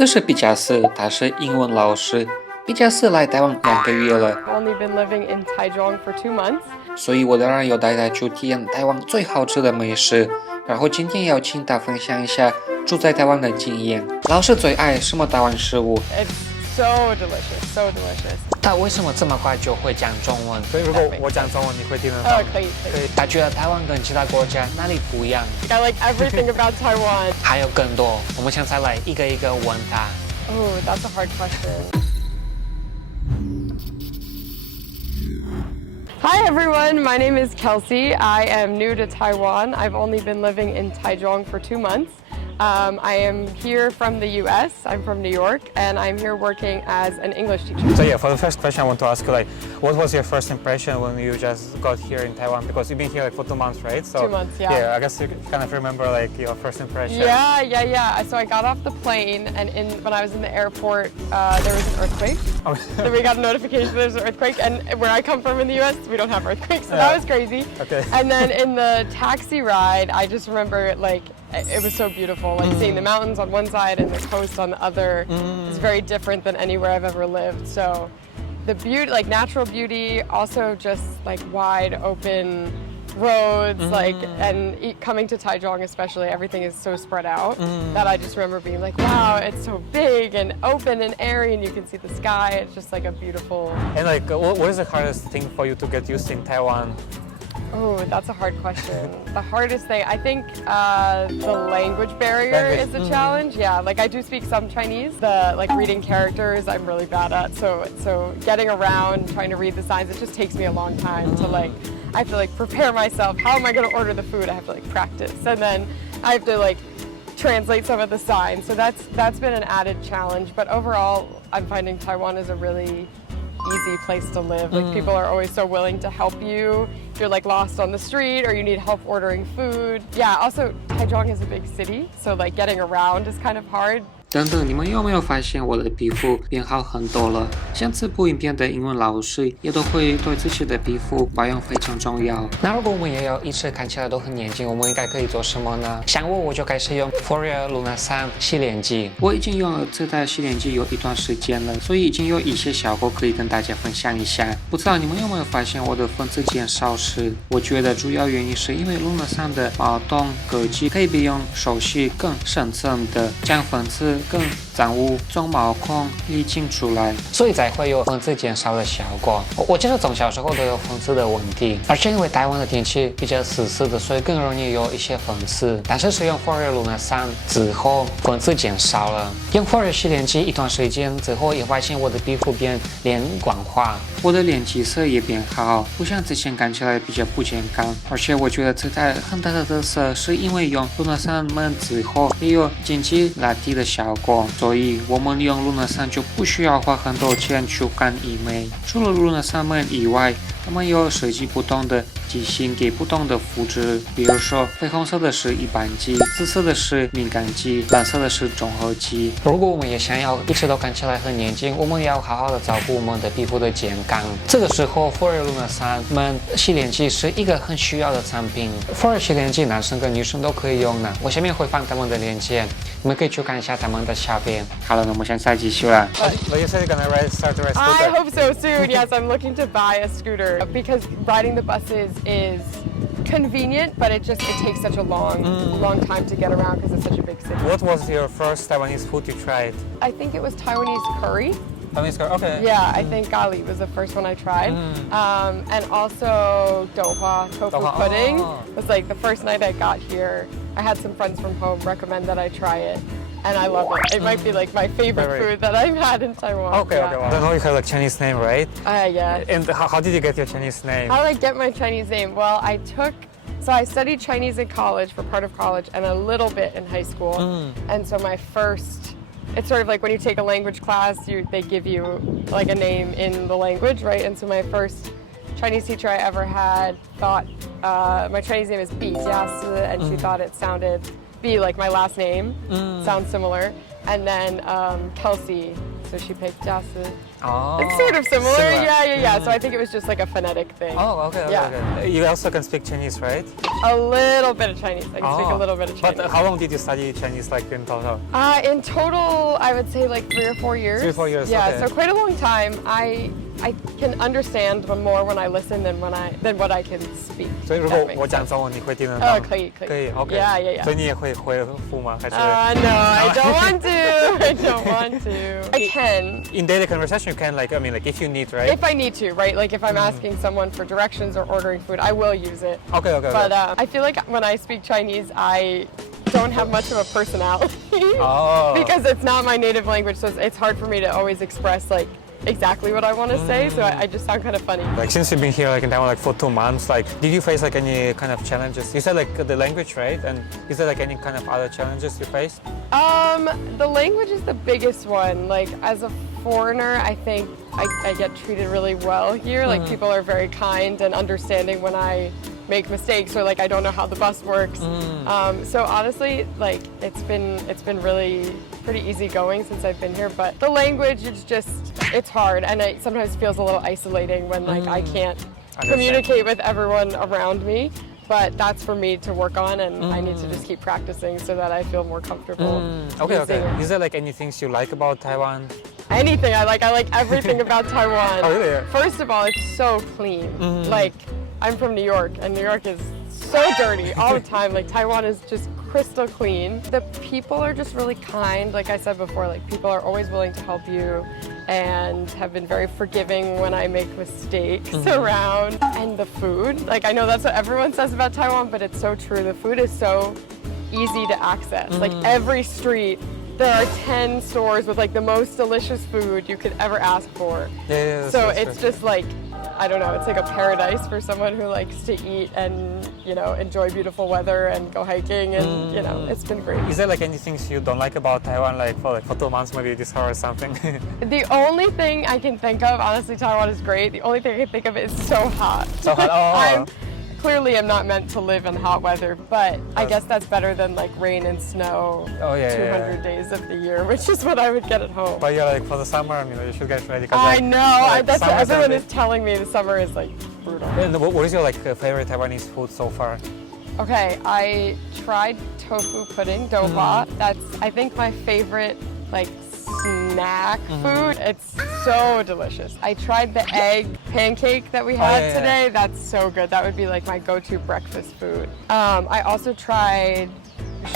这是毕加斯，他是英文老师。毕加斯来台湾2个月了。Only been living in Taiwan for 2 months. 所以我当然有带他去体验台湾最好吃的美食。然后今天要请他分享一下住在台湾的经验。老师最爱什么台湾食物？ It's so delicious, so delicious. 他为什么这么快就会讲中文？所以如果我讲中文，你会听得到？可以。他觉得台湾跟其他国家哪里不一样？ I like everything about Taiwan. 还有更多，我们现在来一个一个问他。Oh, that's a hard question. Hi everyone, my name is Kelsey. I am new to Taiwan. I've only been living in Taichung for 2 months. I am here from the US. I'm from New York, and I'm here working as an English teacher. So yeah, for the first question, I want to ask you, what was your first impression when you just got here in Taiwan? Because you've been here for 2 months, right? So 2 months, yeah. Yeah, I guess you kind of remember your first impression. Yeah. So I got off the plane, and when I was in the airport, there was an earthquake. Oh. So we got a notification there's an earthquake, and where I come from in the US, we don't have earthquakes, so that was crazy. Okay. And then in the taxi ride, I just remember it was so beautiful, seeing the mountains on one side and the coast on the other. It's very different than anywhere I've ever lived. So the beauty, natural beauty, also just wide open roads, and coming to Taichung especially, everything is so spread out that I just remember being wow, it's so big and open and airy, and you can see the sky. It's just a beautiful. And what is the hardest thing for you to get used to in Taiwan? Oh, that's a hard question. The hardest thing, I think the language barrier is a challenge. Yeah, I do speak some Chinese. The reading characters I'm really bad at. So getting around, trying to read the signs, it just takes me a long time to I have to prepare myself. How am I going to order the food? I have to practice, and then I have to translate some of the signs. So that's been an added challenge. But overall, I'm finding Taiwan is a really easy place to live. People are always so willing to help you if you're lost on the street or you need help ordering food. Yeah, also Taichung is a big city, so getting around is kind of hard. 等等，你们有没有发现我的皮肤变好很多了？像直播影片的英文老师也都会对自己的皮肤保养非常重要。那如果我们也要一直看起来都很年轻，我们应该可以做什么呢？像我就开始用 FOREO Luna 3洗脸机。我已经用了这台洗脸机有一段时间了，所以已经有一些效果可以跟大家分享一下。不知道你们有没有发现我的粉刺减少时？我觉得主要原因是因为 Luna 3的毛洞科技可以比用手洗更深层的将粉刺更脏污从毛孔里清出来，所以才会有粉刺减少的效果。我记得从小时候都有粉刺的问题，而且因为台湾的天气比较湿的，所以更容易有一些粉刺。但是使用 FOREO Luna 3之后，粉刺减少了。用 FOREO 洗脸机一段时间之后，也发现我的皮肤变脸光滑，我的脸气色也变好，不像之前看起来比较不健康。而且我觉得这台很大的特色是因为用 Luna 3门之后也有经济拉提的效果。所以我们用 Luna 3就不需要花很多钱去看医美。除了 Luna 3门以外，他们有设计不同的机型给不同的肤质，比如说绯红色的是一般肌，紫色的是敏感肌，蓝色的是综合肌。如果我们也想要一直都看起来很年轻，我们要好好的照顾我们的皮肤的健康。这个时候 FOREO Luna 3门洗脸机是一个很需要的产品。FOREO 洗脸机男生跟女生都可以用呢，我下面会放他们的链接，你们可以去看一下他们的小片。好了，那我们现在继续了。But you said you're gonna start to ride scooter. I hope so soon. Yes, I'm looking to buy a scooter because riding the buses is convenient, but it takes such a long time to get around because it's such a big city. What was your first Taiwanese food you tried? I think it was Taiwanese curry. Taiwanese curry, okay. Yeah, I think gali was the first one I tried. And also tofu pudding was the first night I got here. I had some friends from home recommend that I try it. And I love it. It might be my favorite food that I've had in Taiwan. Okay. Well, I don't know you have a Chinese name, right? Yeah. And how did you get your Chinese name? How did I get my Chinese name? Well, I studied Chinese in college for part of college and a little bit in high school. And so it's sort of when you take a language class, they give you a name in the language, right? And so my first Chinese teacher I ever had thought my Chinese name is Bijia Si, and she thought it sounded my last name, sounds similar. And then Kelsey so she picked 家思. Oh, It's sort of similar. Yeah. So I think it was just like a phonetic thing. Oh, okay. You also can speak Chinese, right? A little bit of Chinese. I can speak a little bit of Chinese. But how long did you study Chinese, like in total? In total, I would say like 3 or 4 years. 3 or 4 years. Yeah, okay. so quite a long time. I can understand more when I listen than what I can speak. 所以如果我讲中文，你会听得到？可以。可以 ，OK。Yeah. 所以你也会回复吗？还是？ No, I don't want to. I don't want to. I can. In daily conversation, you can like if you need, right? If I need to, right? Like if I'm asking someone for directions or ordering food, I will use it. Okay. But I feel like when I speak Chinese, I don't have much of a personality because it's not my native language, so it's hard for me to always express like exactly what I want to say. So I just sound kind of funny. Like since you've been here like in Taiwan like for 2 months, like did you face like any kind of challenges? You said like the language, right? And is there like any kind of other challenges you faced? The language is the biggest one. Like as a foreigner, I think I get treated really well here. Like people are very kind and understanding when I make mistakes or like I don't know how the bus works. So honestly, like it's been really pretty easy going since I've been here. But the language, it's hard, and it sometimes feels a little isolating when like I can't communicate with everyone around me. But that's for me to work on, and I need to just keep practicing so that I feel more comfortable. Okay. using it. Is there like any things you like about Taiwan? Anything I like everything about Taiwan. Oh, really? First of all, it's so clean. Like I'm from New York, and New York is so dirty all the time. Like Taiwan is just crystal clean. The people are just really kind. Like I said before, like people are always willing to help you and have been very forgiving when I make mistakes around. And the food, like I know that's what everyone says about Taiwan, but it's so true. The food is so easy to access. Like every street, there are 10 stores with like the most delicious food you could ever ask for. Yeah, so it's just like, I don't know, it's like a paradise for someone who likes to eat and, enjoy beautiful weather and go hiking and, it's been great. Is there like any things you don't like about Taiwan, like for 2 months maybe this or something? The only thing I can think of, honestly, Taiwan is great. The only thing I can think of is so hot. So hot, Clearly I'm not meant to live in hot weather, but I guess that's better than like rain and snow 200 days of the year, which is what I would get at home. But like for the summer, you should get ready. I know, that's what everyone is is telling me. The summer is like brutal. And what is your like favorite Taiwanese food so far? Okay, I tried tofu pudding, douba. That's I think my favorite like snack food. It's so delicious. I tried the egg pancake that we had today. That's so good. That would be like my go-to breakfast food. I also tried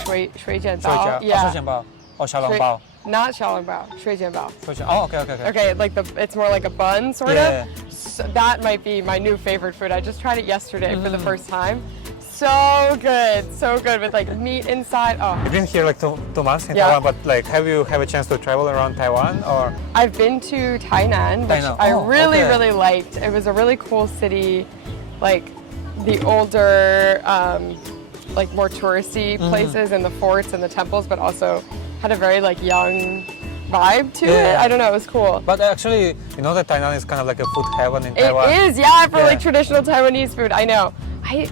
水煎包. Yeah. 水煎包 or 小笼包? Not 小笼包, 水煎包. Oh, okay. Okay, like it's more like a bun sort of. So that might be my new favorite food. I just tried it yesterday for the first time. So good with like meat inside. Oh. You've been here like 2 months in Taiwan, but like have you have a chance to travel around Taiwan or? I've been to Tainan, which I really liked. It was a really cool city, like the older, like more touristy places and the forts and the temples, but also had a very like young vibe to it. I don't know, it was cool. But actually, that Tainan is kind of like a food heaven in Taiwan. It is, for like traditional Taiwanese food. I know. I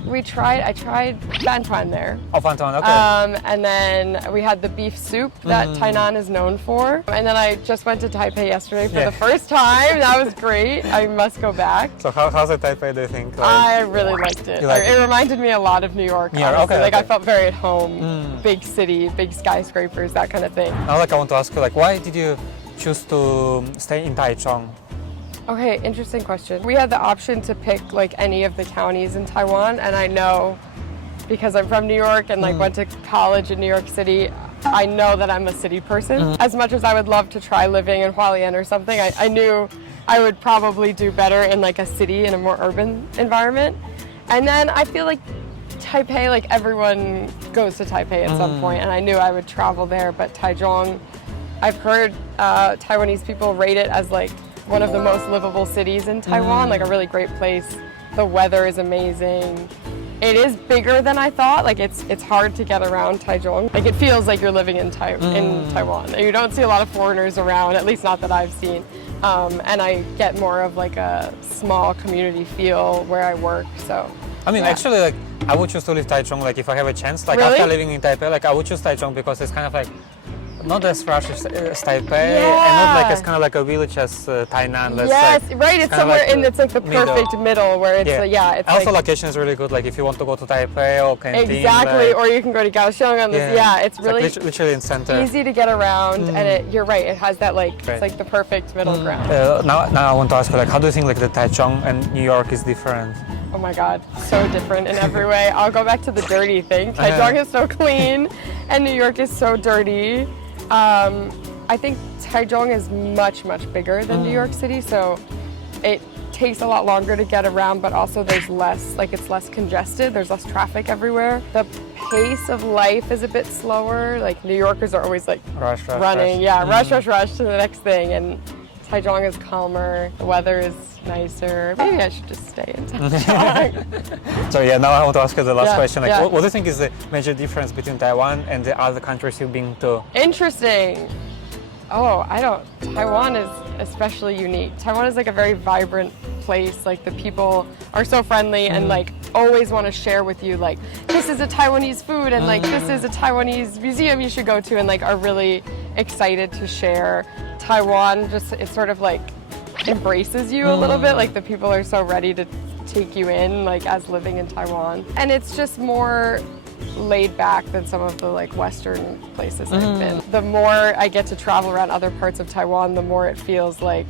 tried bantuan there. Oh, bantuan, okay. And then we had the beef soup that Tainan is known for. And then I just went to Taipei yesterday for the first time. That was great. I must go back. So how's it Taipei, do you think? Like, I really liked it. It reminded me a lot of New York, honestly. Like I felt very at home. Big city, big skyscrapers, that kind of thing. Now I want to ask you, like, why did you choose to stay in Taichung? Okay, interesting question. We had the option to pick like any of the counties in Taiwan, and I know because I'm from New York and like went to college in New York City, I know that I'm a city person. As much as I would love to try living in Hualien or something, I knew I would probably do better in like a city in a more urban environment. And then I feel like Taipei, like everyone goes to Taipei at some point, and I knew I would travel there, but Taichung, I've heard Taiwanese people rate it as like one of the most livable cities in Taiwan, like a really great place. The weather is amazing. It is bigger than I thought. Like it's hard to get around Taichung. Like it feels like you're living in Taiwan. You don't see a lot of foreigners around, at least not that I've seen. And I get more of like a small community feel where I work. So actually, like I would choose to live Taichung. Like if I have a chance, like Really? after living in Taipei, like I would choose Taichung because it's kind of like not as rush as Taipei, and not like as kind of like a village as Tainan. Yes, like, right. It's somewhere in it's like the perfect middle where it's it's also like, location is really good. Like if you want to go to Taipei or Canton, exactly, like, or you can go to Kaohsiung on this. It's really like literally in center. Easy to get around, and you're right. It has that like it's like the perfect middle ground. Now I want to ask you, like, how do you think like the Taichung and New York is different? Oh my God, so different in every way. I'll go back to the dirty thing. Taichung is so clean, and New York is so dirty. I think Taichung is much bigger than New York City, so it takes a lot longer to get around, but also there's less, like it's less congested, there's less traffic everywhere. The pace of life is a bit slower, like New Yorkers are always like rush, running, rush to the next thing, and Taichung is calmer, the weather is nicer. Maybe I should just stay in Taichung. So now I want to ask you the last question. Like, what do you think is the major difference between Taiwan and the other countries you've been to? Interesting. Taiwan is especially unique. Taiwan is like a very vibrant place. Like the people are so friendly and like always want to share with you like, this is a Taiwanese food and like this is a Taiwanese museum you should go to, and like are really excited to share. Taiwan just, it sort of like embraces you a little bit. Like the people are so ready to take you in like as living in Taiwan. And it's just more laid back than some of the like Western places I've been. The more I get to travel around other parts of Taiwan, the more it feels like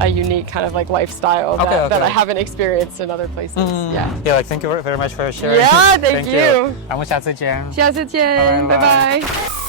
a unique kind of like lifestyle that I haven't experienced in other places. Yeah, like thank you very much for sharing. Yeah, thank you. 我们下次见。下次见，拜拜。